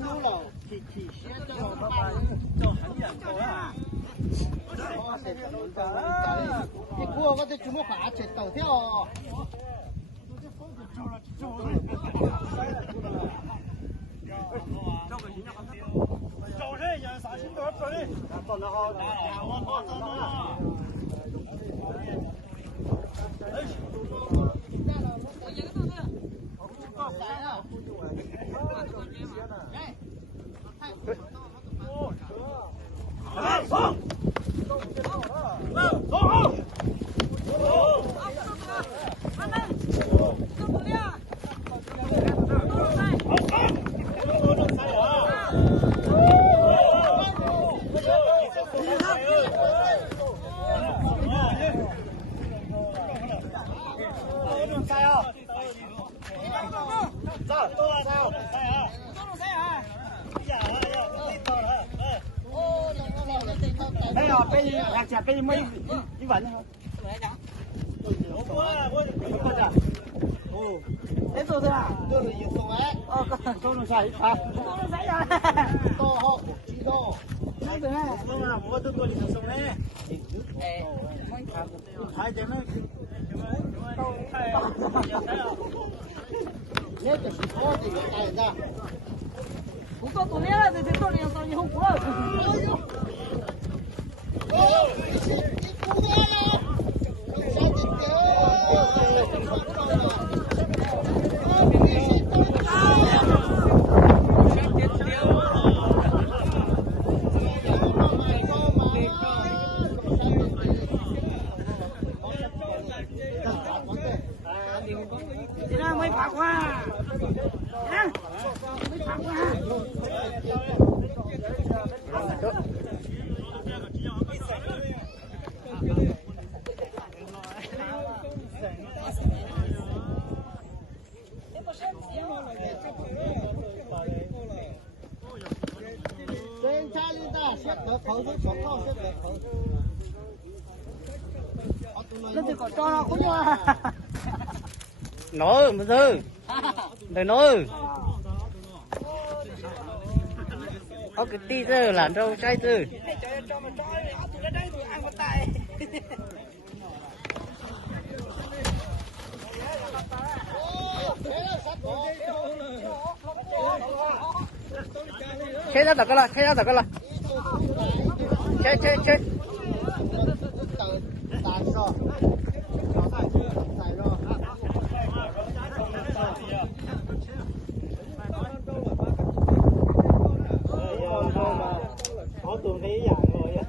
路了，你给我这怎么花钱倒掉？早晨养啥心多少的？放得好，被没一万的。哦，这多少啊？都是1万。哦，多少啥？多少啥呀？多好，几多？那个呢？我都过你送的。哎，太点了。那个是好的，哎的。不过多年了，这多年上以后过了。Nổi mà sư, đừng nổi. Có cái tí giờ làm đâu trái sư. Chơi ra được là, chơi ra được là. Chơi. Có tuần thấy dạng rồi á.